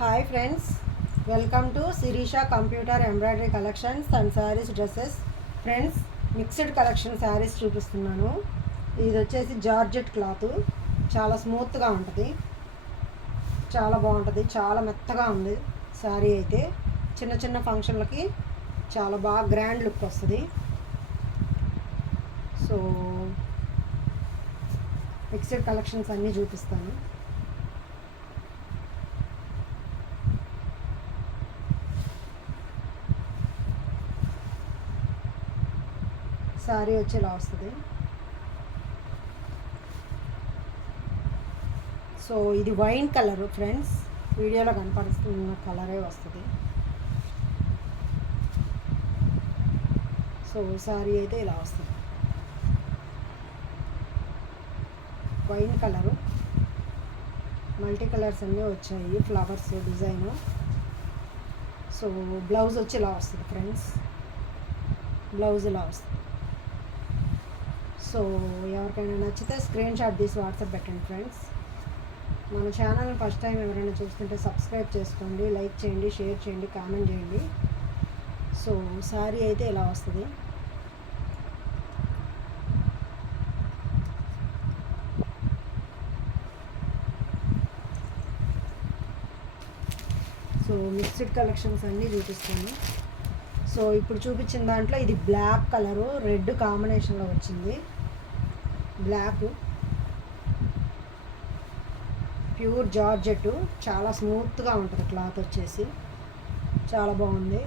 Hi friends, welcome to Sirisha computer embroidery collections and saris dresses. Friends, mixed collection saris చూపిస్తున్నాను. ఇది వచ్చేసి georgette cloth, చాలా స్మూత్గా ఉంటుంది, చాలా బాగుంటుంది, చాలా మెత్తగా ఉంది శారీ. అయితే చిన్న చిన్న ఫంక్షన్లకి చాలా బాగా గ్రాండ్ లుక్ వస్తుంది. సో మిక్స్డ్ కలెక్షన్స్ అన్నీ చూపిస్తాను. శారీ వచ్చేలా వస్తుంది. సో ఇది వైన్ కలర్ ఫ్రెండ్స్, వీడియోలో కనపడుతున్న కలరే వస్తుంది. సో శారీ అయితే ఇలా వస్తుంది, వైన్ కలరు, మల్టీ కలర్స్ అన్నీ వచ్చాయి, ఫ్లవర్స్ డిజైన్. సో బ్లౌజ్ వచ్చి ఇలా వస్తుంది ఫ్రెండ్స్, బ్లౌజ్ ఇలా వస్తుంది. సో ఎవరికైనా నచ్చితే స్క్రీన్ షాట్ తీసి వాట్సాప్ పెట్టండి ఫ్రెండ్స్. మన ఛానల్ని ఫస్ట్ టైం ఎవరైనా చూస్తుంటే సబ్స్క్రైబ్ చేసుకోండి, లైక్ చేయండి, షేర్ చేయండి, కామెంట్ చేయండి. సో శారీ అయితే ఇలా వస్తుంది. సో మిక్స్డ్ కలెక్షన్స్ అన్నీ చూపిస్తాను. సో ఇప్పుడు చూపించిన దాంట్లో ఇది బ్లాక్ కలరు రెడ్ కాంబినేషన్లో వచ్చింది. బ్లాక్ ప్యూర్ జార్జెట్, చాలా స్మూత్గా ఉంటుంది క్లాత్ వచ్చేసి, చాలా బాగుంది,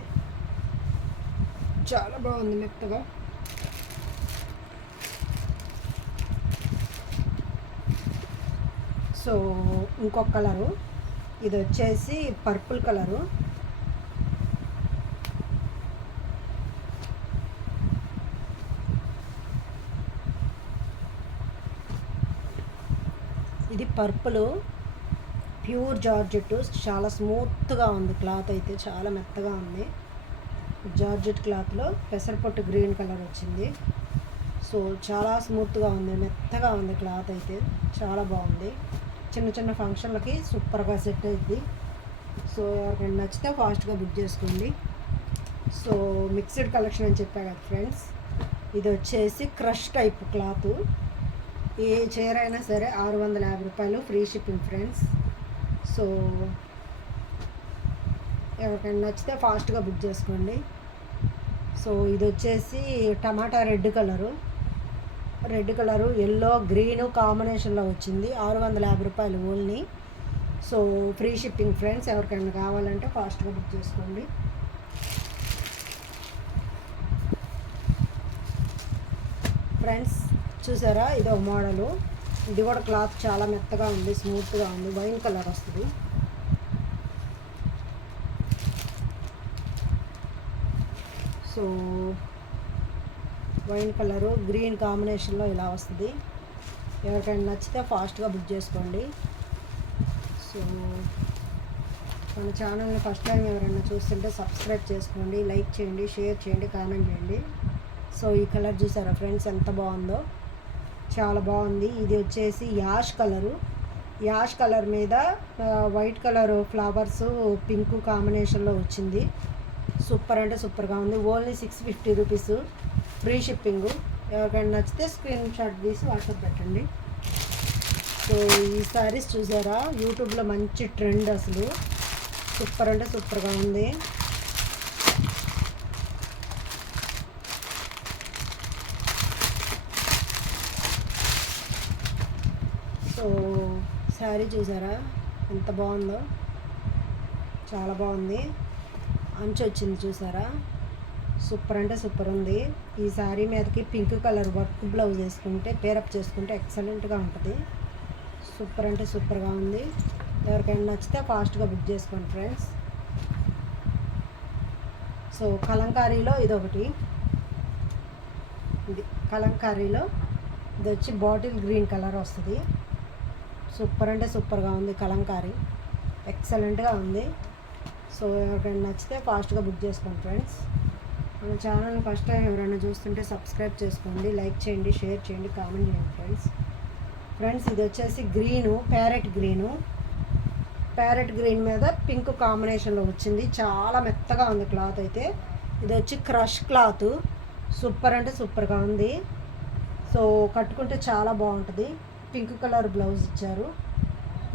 చాలా బాగుంది మెత్తగా. సో ఇంకొక కలరు, ఇది వచ్చేసి పర్పుల్ కలరు. ఇది పర్పుల్ ప్యూర్ జార్జెట్, చాలా స్మూత్గా ఉంది క్లాత్, అయితే చాలా మెత్తగా ఉంది. జార్జెట్ క్లాత్లో పెసరపట్టు గ్రీన్ కలర్ వచ్చింది. సో చాలా స్మూత్గా ఉంది, మెత్తగా ఉంది క్లాత్, అయితే చాలా బాగుంది. చిన్న చిన్న ఫంక్షన్లకి సూపర్గా సెట్ అవుతుంది. సో ఎవరికైనా నచ్చితే ఫాస్ట్గా బుక్ చేసుకోండి. సో మిక్స్డ్ కలెక్షన్ అని చెప్పా కదా ఫ్రెండ్స్, ఇది వచ్చేసి క్రష్ టైప్ క్లాత్. ఏ చీర అయినా సరే 650 రూపాయలు, ఫ్రీ షిప్పింగ్ ఫ్రెండ్స్. సో ఎవరికైనా నచ్చితే ఫాస్ట్గా బుక్ చేసుకోండి. సో ఇది వచ్చేసి టమాటా రెడ్ కలరు, ఎల్లో గ్రీను కాంబినేషన్లో వచ్చింది. 650 రూపాయలు only. So free shipping friends, ఎవరికైనా కావాలంటే ఫాస్ట్గా బుక్ చేసుకోండి. ఫ్రెండ్స్ చూసారా, ఇది ఒక మోడలు, ఇది కూడా క్లాత్ చాలా మెత్తగా ఉంది, స్మూత్గా ఉంది, వైన్ కలర్ వస్తుంది. సో వైన్ కలరు గ్రీన్ కాంబినేషన్లో ఇలా వస్తుంది. ఎవరికైనా నచ్చితే ఫాస్ట్గా బుక్ చేసుకోండి. సో మన ఛానల్ని ఫస్ట్ టైం ఎవరైనా చూస్తుంటే సబ్స్క్రైబ్ చేసుకోండి, లైక్ చేయండి, షేర్ చేయండి, కామెంట్ చేయండి. సో ఈ కలర్ చూసారా ఫ్రెండ్స్, ఎంత బాగుందో, చాలా బాగుంది. ఇది వచ్చేసి యాష్ కలర్ మీద వైట్ కలర్ ఫ్లవర్స్ పింక్ కాంబినేషన్లో వచ్చింది. సూపర్ అంటే సూపర్గా ఉంది. Only 650 rupees, free shipping. ఎవరికైనా నచ్చితే స్క్రీన్ షాట్ తీసి వాట్సాప్ పెట్టండి. సో ఈ సారీస్ చూసారా, యూట్యూబ్లో మంచి ట్రెండ్, అసలు సూపర్ అంటే సూపర్గా ఉంది. సో శారీ చూసారా ఎంత బాగుందో, చాలా బాగుంది. అంచు వచ్చింది చూసారా, సూపర్ అంటే సూపర్ ఉంది. ఈ శారీ మీదకి పింక్ కలర్ వర్క్ బ్లౌజ్ వేసుకుంటే, పేరప్ చేసుకుంటే ఎక్సలెంట్గా ఉంటుంది. సూపర్ అంటే సూపర్గా ఉంది. ఎవరికైనా నచ్చితే ఫాస్ట్గా బుక్ చేసుకోండి ఫ్రెండ్స్. సో కలంకారీలో ఇదొకటి, ఇది కలంకారీలో ఇది వచ్చి బాటిల్ గ్రీన్ కలర్ వస్తుంది. సూపర్ అంటే సూపర్గా ఉంది, కలంకారీ ఎక్సలెంట్గా ఉంది. సో ఎవరికైనా నచ్చితే ఫాస్ట్గా బుక్ చేసుకోండి ఫ్రెండ్స్. మన ఛానల్ని ఫస్ట్ టైం ఎవరైనా చూస్తుంటే సబ్స్క్రైబ్ చేసుకోండి, లైక్ చేయండి, షేర్ చేయండి, కామెంట్ చేయండి ఫ్రెండ్స్. ఇది వచ్చేసి green, parrot green, parrot green మీద పింక్ కాంబినేషన్లో వచ్చింది. చాలా మెత్తగా ఉంది క్లాత్ అయితే. ఇది వచ్చి క్రష్ క్లాత్. సూపర్ అంటే సూపర్గా ఉంది. సో కట్టుకుంటే చాలా బాగుంటుంది. పింక్ కలర్ బ్లౌజ్ ఇచ్చారు.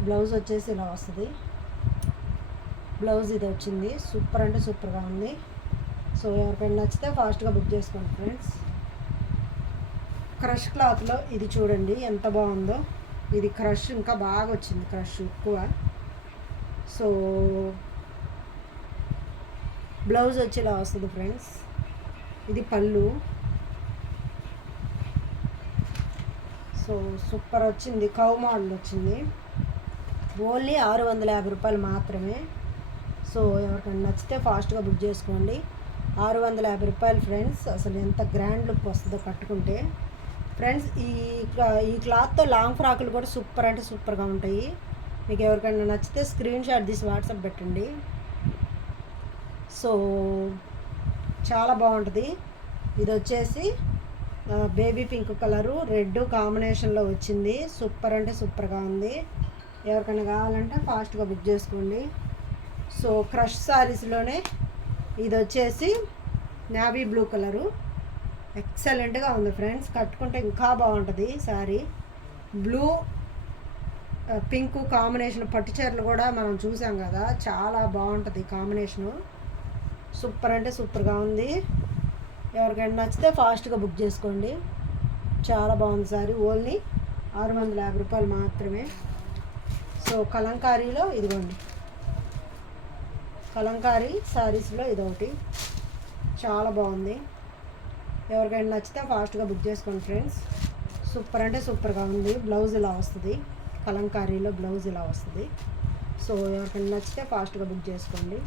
బ్లౌజ్ వచ్చేసి ఇలా వస్తుంది. బ్లౌజ్ ఇది వచ్చింది. సూపర్ అంటే సూపర్గా ఉంది. సో ఎవరికైనా నచ్చితే ఫాస్ట్గా బుక్ చేసుకోండి ఫ్రెండ్స్. క్రష్ క్లాత్లో ఇది చూడండి ఎంత బాగుందో. ఇది క్రష్ ఇంకా బాగా వచ్చింది, క్రష్ ఎక్కువ. సో బ్లౌజ్ వచ్చి ఇలా వస్తుంది ఫ్రెండ్స్. ఇది పళ్ళు. సో సూపర్ వచ్చింది. కౌ మోడల్ వచ్చింది. ఓన్లీ 650 రూపాయలు మాత్రమే. సో ఎవరికైనా నచ్చితే ఫాస్ట్గా బుక్ చేసుకోండి. 650 రూపాయలు ఫ్రెండ్స్. అసలు ఎంత గ్రాండ్ లుక్ వస్తుందో కట్టుకుంటే ఫ్రెండ్స్. ఈ క్లాత్తో లాంగ్ ఫ్రాకులు కూడా సూపర్ అంటే సూపర్గా ఉంటాయి. మీకు ఎవరికైనా నచ్చితే స్క్రీన్ షాట్ తీసి వాట్సాప్ పెట్టండి. సో చాలా బాగుంటుంది. ఇది వచ్చేసి బేబీ పింక్ కలరు రెడ్ కాంబినేషన్లో వచ్చింది. సూపర్ అంటే సూపర్గా ఉంది. ఎవరికైనా కావాలంటే ఫాస్ట్గా బుక్ చేసుకోండి. సో క్రష్ శారీస్లోనే ఇది వచ్చేసి నేవీ బ్లూ కలరు. ఎక్సలెంట్గా ఉంది ఫ్రెండ్స్. కట్టుకుంటే ఇంకా బాగుంటుంది శారీ. బ్లూ పింక్ కాంబినేషన్ పట్టు చీరలు కూడా మనం చూసాం కదా, చాలా బాగుంటుంది కాంబినేషను. సూపర్ అంటే సూపర్గా ఉంది. ఎవరికైనా నచ్చితే ఫాస్ట్గా బుక్ చేసుకోండి. చాలా బాగుంది శారీ. ఓన్లీ 650 రూపాయలు మాత్రమే. సో కలంకారీలో ఇదిగోండి, కలంకారీ శారీస్లో ఇదొకటి చాలా బాగుంది. ఎవరికైనా నచ్చితే ఫాస్ట్గా బుక్ చేసుకోండి ఫ్రెండ్స్. సూపర్ అంటే సూపర్గా ఉంది. బ్లౌజ్ ఇలా వస్తుంది. కలంకారీలో బ్లౌజ్ ఇలా వస్తుంది. సో ఎవరికైనా నచ్చితే ఫాస్ట్గా బుక్ చేసుకోండి.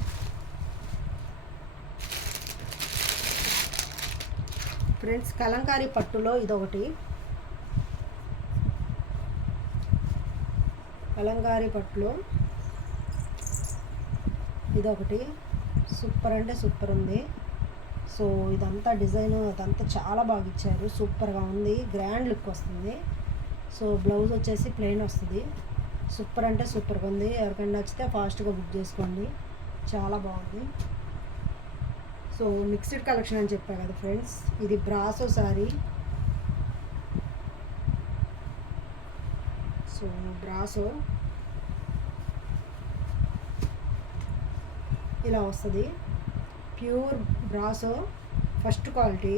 ఫ్రెండ్స్ కలంకారీ పట్టులో ఇదొకటి. కలంకారీ పట్టులో ఇదొకటి. సూపర్ అంటే సూపర్ ఉంది. సో ఇదంతా డిజైన్ అదంతా చాలా బాగా ఇచ్చారు. సూపర్గా ఉంది. గ్రాండ్ లుక్ వస్తుంది. సో బ్లౌజ్ వచ్చేసి ప్లెయిన్ వస్తుంది. సూపర్ అంటే సూపర్గా ఉంది. ఎవరికైనా నచ్చితే ఫాస్ట్గా బుక్ చేసుకోండి. చాలా బాగుంది. సో మిక్స్డ్ కలెక్షన్ అని చెప్పా కదా ఫ్రెండ్స్. ఇది బ్రాసో శారీ. సో బ్రాసో ఇలా వస్తుంది. Pure brasso first quality.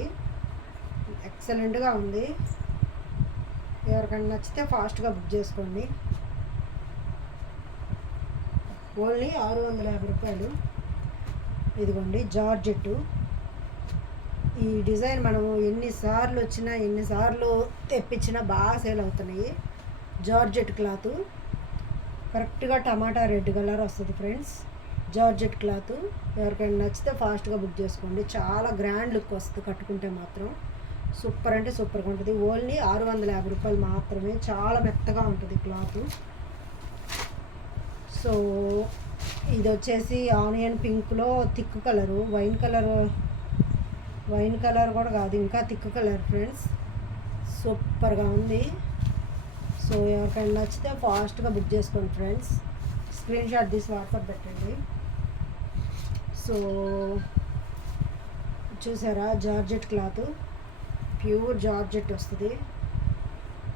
ఎక్సలెంట్గా ఉంది. ఎవరికైనా నచ్చితే ఫాస్ట్గా బుక్ చేసుకోండి. ఓన్లీ 650 రూపాయలు. ఇదిగోండి జార్జెట్టు. ఈ డిజైన్ మనము ఎన్నిసార్లు వచ్చినా ఎన్నిసార్లు తెప్పించినా బాగా సేల్ అవుతున్నాయి. జార్జెట్ క్లాత్ కరెక్ట్గా టమాటా రెడ్ కలర్ వస్తుంది ఫ్రెండ్స్. Georgette cloth. ఎవరికైనా నచ్చితే ఫాస్ట్గా బుక్ చేసుకోండి. చాలా గ్రాండ్ లుక్ వస్తుంది కట్టుకుంటే మాత్రం. సూపర్ అంటే సూపర్గా ఉంటుంది. ఓన్లీ 650 రూపాయలు మాత్రమే. చాలా మెత్తగా ఉంటుంది క్లాత్. సో ఇది వచ్చేసి ఆనియన్ పింక్లో థిక్ కలరు. వైన్ కలర్ కూడా కాదు, ఇంకా థిక్ కలర్ ఫ్రెండ్స్. సూపర్గా ఉంది. సో ఎవరికైనా నచ్చితే ఫాస్ట్గా బుక్ చేసుకోండి ఫ్రెండ్స్. స్క్రీన్ షాట్ తీసి వాట్సాప్ పెట్టండి. సో చూసారా జార్జెట్ క్లాత్. ప్యూర్ జార్జెట్ వస్తుంది.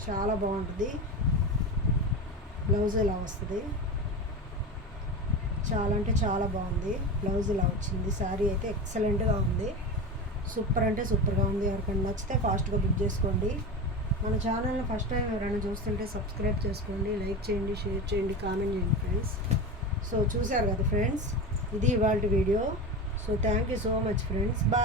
చాలా బాగుంటుంది. బ్లౌజ్ ఇలా వస్తుంది. చాలా అంటే చాలా బాగుంది. బ్లౌజ్ ఇలా వచ్చింది. శారీ అయితే ఎక్సలెంట్గా ఉంది. సూపర్ అంటే సూపర్గా ఉంది. ఎవరికైనా నచ్చితే ఫాస్ట్గా బుక్ చేసుకోండి. మన ఛానల్ని ఫస్ట్ టైం ఎవరైనా చూస్తుంటే సబ్స్క్రైబ్ చేసుకోండి, లైక్ చేయండి, షేర్ చేయండి, కామెంట్ చేయండి ఫ్రెండ్స్. సో చూసారు కదా ఫ్రెండ్స్, ఇది ఇవాళ video. So thank you so much friends. Bye.